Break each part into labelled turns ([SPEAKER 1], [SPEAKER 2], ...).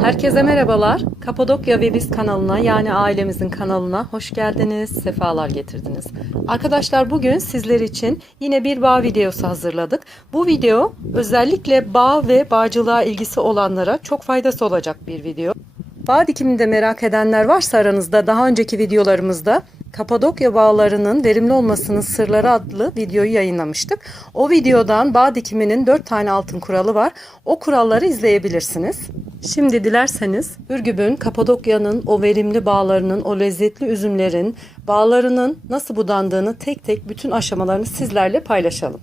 [SPEAKER 1] Herkese merhabalar. Kapadokya ve Biz kanalına yani ailemizin kanalına hoş geldiniz, sefalar getirdiniz. Arkadaşlar bugün sizler için yine bir bağ videosu hazırladık. Bu video özellikle bağ ve bağcılığa ilgisi olanlara çok faydası olacak bir video. Bağ dikimini de merak edenler varsa aranızda daha önceki videolarımızda Kapadokya bağlarının verimli olmasının sırları adlı videoyu yayınlamıştık. O videodan bağ dikiminin 4 tane altın kuralı var. O kuralları izleyebilirsiniz. Şimdi dilerseniz Ürgüp'ün, Kapadokya'nın o verimli bağlarının, o lezzetli üzümlerin, bağlarının nasıl budandığını tek tek bütün aşamalarını sizlerle paylaşalım.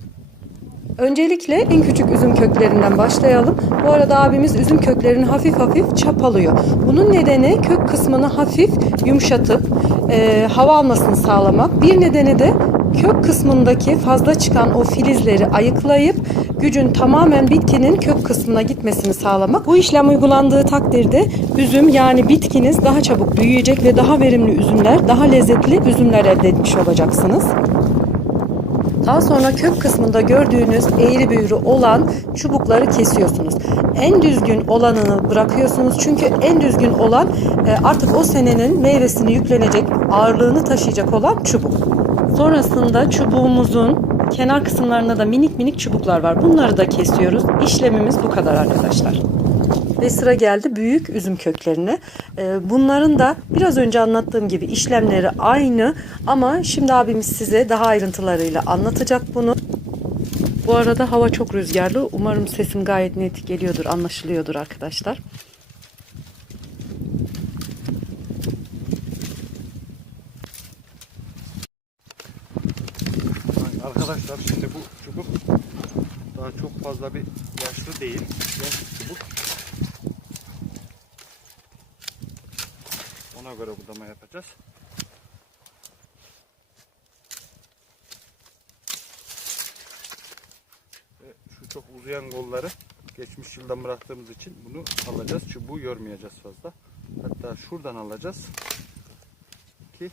[SPEAKER 1] Öncelikle en küçük üzüm köklerinden başlayalım. Bu arada abimiz üzüm köklerini hafif hafif çapalıyor. Bunun nedeni kök kısmını hafif yumuşatıp e, hava almasını sağlamak. Bir nedeni de kök kısmındaki fazla çıkan o filizleri ayıklayıp gücün tamamen bitkinin kök kısmına gitmesini sağlamak. Bu işlem uygulandığı takdirde üzüm yani bitkiniz daha çabuk büyüyecek ve daha verimli üzümler, daha lezzetli üzümler elde etmiş olacaksınız. Daha sonra kök kısmında gördüğünüz eğri büğrü olan çubukları kesiyorsunuz. En düzgün olanını bırakıyorsunuz çünkü en düzgün olan e, artık o senenin meyvesini yüklenecek, ağırlığını taşıyacak olan çubuk. Sonrasında çubuğumuzun kenar kısımlarında da minik minik çubuklar var. Bunları da kesiyoruz. İşlemimiz bu kadar arkadaşlar. Ve sıra geldi büyük üzüm köklerine. Ee, Bunların da biraz önce anlattığım gibi işlemleri aynı ama şimdi abimiz size daha ayrıntılarıyla anlatacak bunu. Bu arada hava çok rüzgarlı. Umarım sesim gayet net geliyordur, anlaşılıyordur arkadaşlar.
[SPEAKER 2] Arkadaşlar şimdi bu çubuk daha çok fazla bir yaşlı değil. Bir çubuk. Ona göre budama yapacağız. Ve şu çok uzayan kolları geçmiş yıldan bıraktığımız için bunu alacağız. Çubuğu yormayacağız fazla. Hatta şuradan alacağız. Ki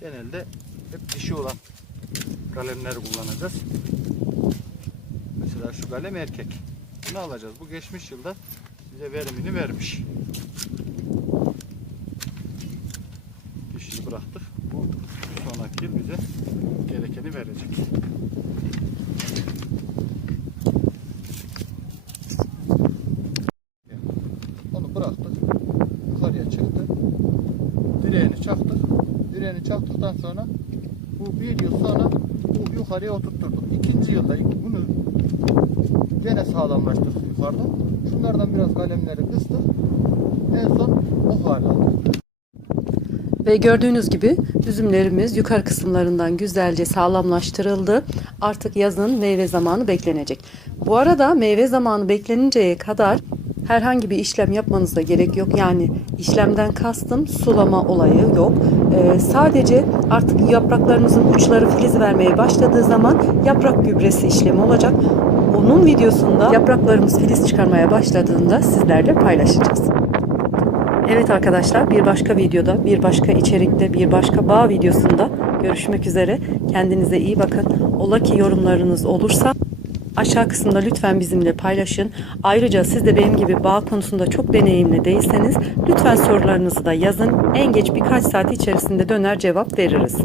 [SPEAKER 2] genelde hep dişi olan kalemleri kullanacağız. Mesela şu kalem erkek. Bunu alacağız. Bu geçmiş yılda bize verimini vermiş. Dişini bıraktık. Bu sonraki yıl bize gerekeni verecek. Direğini çaktıktan sonra bu bir yıl sonra bu yukarıya oturtturduk. İkinci yılda bunu gene sağlamlaştırdık yukarıda. Şunlardan biraz kalemleri kıstık. En son o hale aldık.
[SPEAKER 1] Ve gördüğünüz gibi üzümlerimiz yukarı kısımlarından güzelce sağlamlaştırıldı. Artık yazın meyve zamanı beklenecek. Bu arada meyve zamanı bekleninceye kadar herhangi bir işlem yapmanıza gerek yok. Yani işlemden kastım sulama olayı yok. Ee, sadece artık yapraklarımızın uçları filiz vermeye başladığı zaman yaprak gübresi işlemi olacak. Onun videosunda yapraklarımız filiz çıkarmaya başladığında sizlerle paylaşacağız. Evet arkadaşlar bir başka videoda, bir başka içerikte, bir başka bağ videosunda görüşmek üzere. Kendinize iyi bakın. Ola ki yorumlarınız olursa aşağı kısımda lütfen bizimle paylaşın. Ayrıca siz de benim gibi bağ konusunda çok deneyimli değilseniz lütfen sorularınızı da yazın. En geç birkaç saat içerisinde döner cevap veririz.